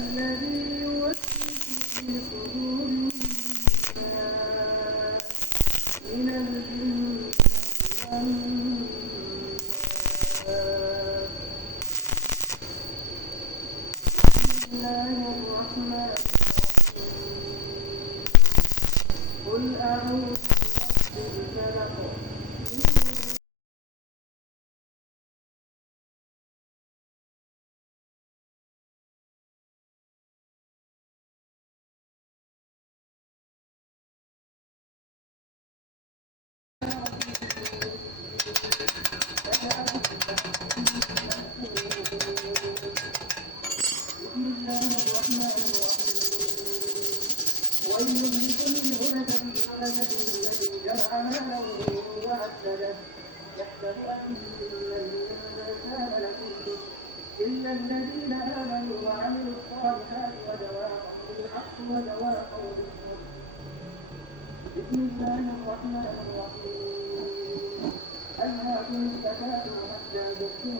الذي يوسوس في صدور الناس من الجنة والناس. بسم الله الرحمن الرحيم. قل أعوذ برب الفلق ويل لكل همزة لمزة الذي جمع ماله وعدده يحسب أن الإنسان لكفر إلا الذين آمنوا وعملوا الصالحات وتواصوا بالحق وتواصوا بالصبر. بسم الله الرحمن الرحيم. ألهاكم التكاثر حتى زرتم